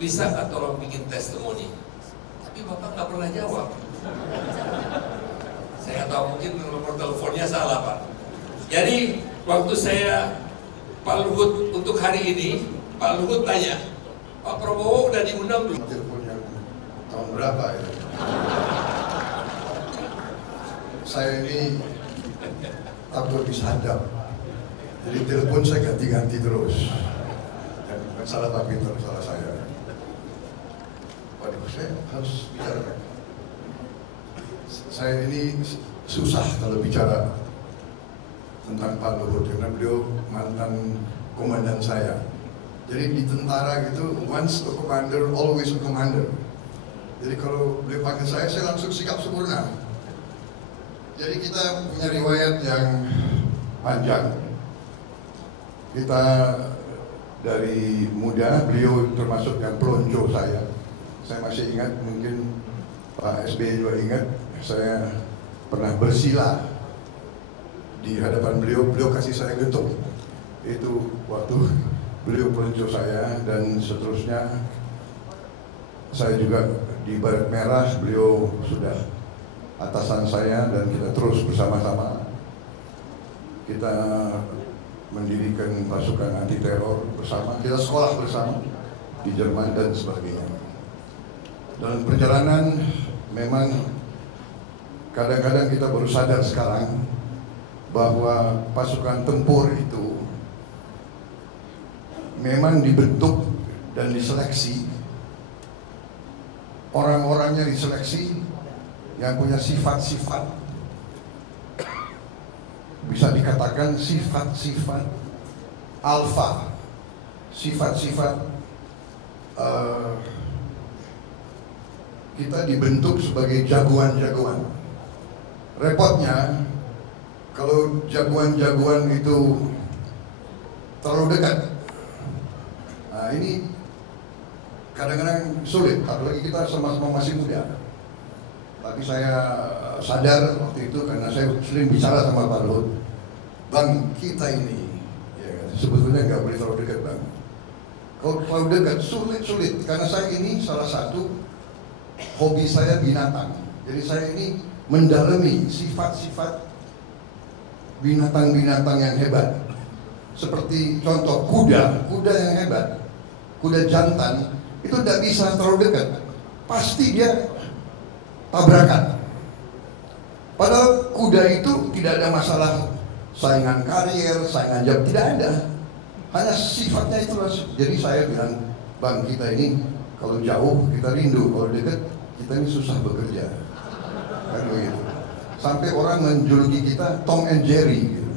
bisa nggak tolong bikin testimoni? Tapi Bapak nggak pernah jawab. Saya tahu mungkin nomor teleponnya salah Pak. Jadi waktu saya Pak Luhut untuk hari ini, Pak Luhut tanya, Pak Prabowo udah diundang belum? Telepon yang tahun berapa ya? Saya ini takut disadap. Jadi telepon saya ganti-ganti terus. Dan bukan salah Pak Peter, salah saya. Waduh, saya harus bicara. Saya ini susah kalau bicara tentang Pak Luhut karena beliau mantan komandan saya. Jadi di tentara gitu, once a commander, always a commander. Jadi kalau beliau panggil saya langsung sikap sempurna. Jadi kita punya riwayat yang panjang. Kita dari muda, beliau termasuk yang pelonco saya. Saya masih ingat, mungkin Pak SBY juga ingat, saya pernah bersila di hadapan beliau, beliau kasih saya getuk. Itu waktu beliau pelonco saya, dan seterusnya saya juga di Baret Merah, beliau sudah atasan saya, dan kita terus bersama-sama. Kita mendirikan pasukan anti teror bersama, kita sekolah bersama di Jerman dan sebagainya. Dalam perjalanan memang kadang-kadang kita baru sadar sekarang bahwa pasukan tempur itu memang dibentuk dan diseleksi, orang-orangnya diseleksi yang punya sifat-sifat, bisa dikatakan sifat-sifat alfa, sifat-sifat kita dibentuk sebagai jagoan-jagoan. Repotnya kalau jagoan-jagoan itu terlalu dekat, nah ini kadang-kadang sulit, apalagi kita sama-sama masih muda. Tapi saya sadar waktu itu karena saya sering bicara sama Pak Luhut, Bang, kita ini ya, sebetulnya nggak boleh terlalu dekat Bang. Kalau terlalu dekat sulit karena saya ini salah satu hobi saya binatang. Jadi saya ini mendalami sifat-sifat binatang-binatang yang hebat. Seperti contoh kuda yang hebat, kuda jantan itu tidak bisa terlalu dekat, pasti dia tabrakan. Padahal kuda itu tidak ada masalah saingan karier, saingan jam, tidak ada. Hanya sifatnya itu. Jadi saya bilang, Bang, kita ini kalau jauh kita rindu, kalau dekat kita ini susah bekerja. Kan begitu. Sampai orang menjuluki kita Tom and Jerry gitu.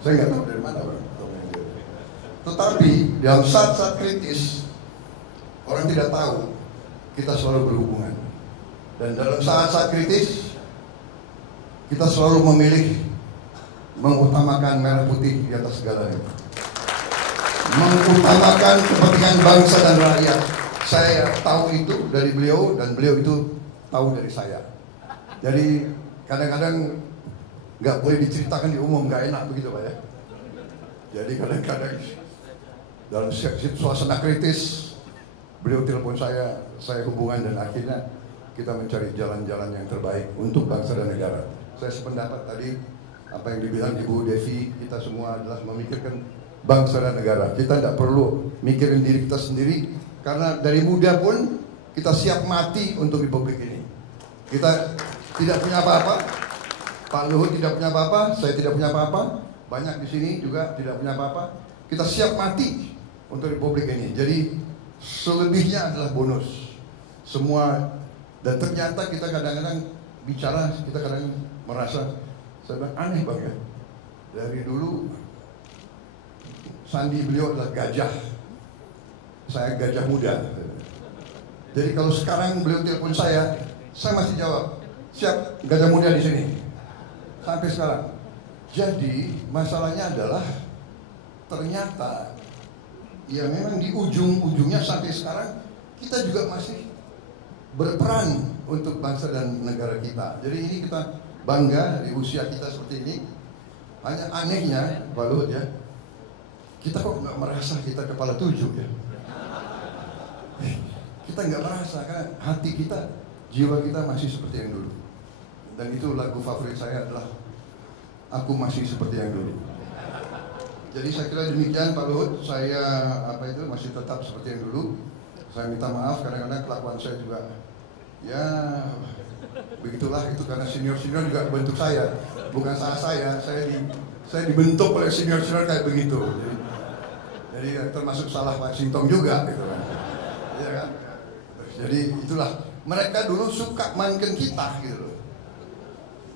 Saya nggak tahu dari mana Bang, Tom and Jerry. Tetapi dalam saat-saat kritis orang tidak tahu kita selalu berhubungan. Dan dalam saat-saat kritis kita selalu memilih mengutamakan merah putih di atas segalanya, mengutamakan kepentingan bangsa dan rakyat. Saya tahu itu dari beliau dan beliau itu tahu dari saya. Jadi kadang-kadang nggak boleh diceritakan di umum, nggak enak begitu Pak ya. Jadi kadang-kadang dalam suasana kritis beliau telepon saya hubungan, dan akhirnya kita mencari jalan-jalan yang terbaik untuk bangsa dan negara. Saya sependapat tadi apa yang dibilang Ibu Devi, kita semua adalah memikirkan bangsa dan negara. Kita tidak perlu mikirin diri kita sendiri, karena dari muda pun kita siap mati untuk republik ini. Kita tidak punya apa-apa, Pak Luhut tidak punya apa-apa, saya tidak punya apa-apa, banyak di sini juga tidak punya apa-apa. Kita siap mati untuk republik ini. Jadi selebihnya adalah bonus semua. Dan ternyata kita kadang-kadang bicara, kita kadang merasa, saya bilang aneh Bang ya, dari dulu sandi beliau adalah gajah, saya gajah muda. Jadi kalau sekarang beliau telepon saya masih jawab, siap, gajah muda di sini sampai sekarang. Jadi masalahnya adalah ternyata ya memang di ujung-ujungnya sampai sekarang kita juga masih berperan untuk bangsa dan negara kita. Jadi ini kita bangga di usia kita seperti ini. Hanya anehnya Pak Luhut ya, kita kok nggak merasa kita kepala 7 ya. kita nggak merasa kan, hati kita, jiwa kita masih seperti yang dulu. Dan itu lagu favorit saya adalah Aku Masih Seperti Yang Dulu. Jadi saya kira demikian Pak Luhut, saya masih tetap seperti yang dulu. Saya minta maaf kadang-kadang kelakuan saya juga ya begitulah, itu karena senior-senior juga bentuk saya, bukan salah saya dibentuk oleh senior-senior kayak begitu. Jadi termasuk salah Pak Sintong juga gitu kan. Iya kan? Jadi itulah, mereka dulu suka mainkan kita gitu loh.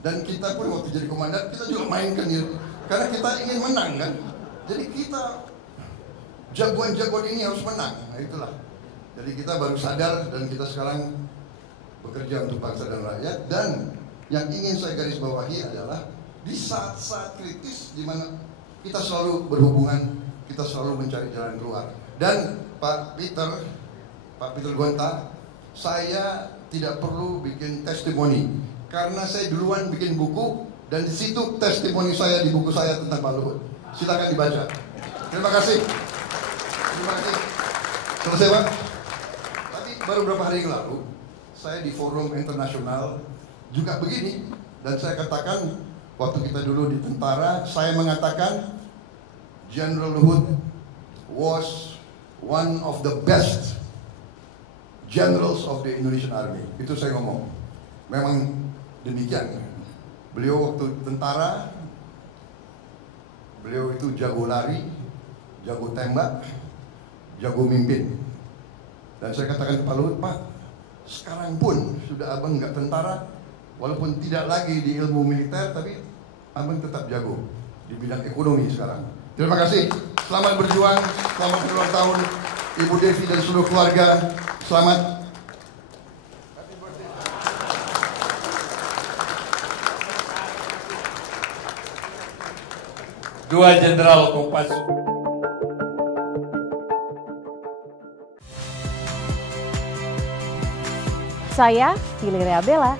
Dan kita pun waktu jadi komandan kita juga mainkan gitu. Karena kita ingin menang kan. Jadi kita jagoan-jagoan ini harus menang. Nah itulah. Jadi kita baru sadar dan kita sekarang bekerja untuk bangsa dan rakyat. Dan yang ingin saya garis bawahi adalah di saat-saat kritis di mana kita selalu berhubungan, kita selalu mencari jalan keluar. Dan Pak Peter Gonta, saya tidak perlu bikin testimoni karena saya duluan bikin buku dan di situ testimoni saya di buku saya tentang Pak Luhut. Silakan dibaca. Terima kasih. Terima kasih. Selesai Pak. Tadi baru beberapa hari yang lalu saya di forum internasional juga begini dan saya katakan waktu kita dulu di tentara, saya mengatakan General Luhut was one of the best generals of the Indonesian Army. Itu saya ngomong. Memang demikian. Beliau waktu tentara, beliau itu jago lari, jago tembak, jago mimpin. Dan saya katakan ke Pak Luhut, Pak, sekarang pun sudah abang nggak tentara, walaupun tidak lagi di ilmu militer, tapi abang tetap jago di bidang ekonomi sekarang. Terima kasih. Selamat berjuang, selamat berulang tahun Ibu Devi dan seluruh keluarga. Selamat. Dua Jenderal Kopassus. Saya Valeria Bella.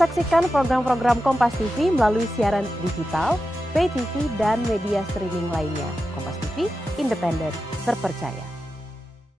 Saksikan program-program Kompas TV melalui siaran digital, pay TV, dan media streaming lainnya. Kompas TV, independen, terpercaya.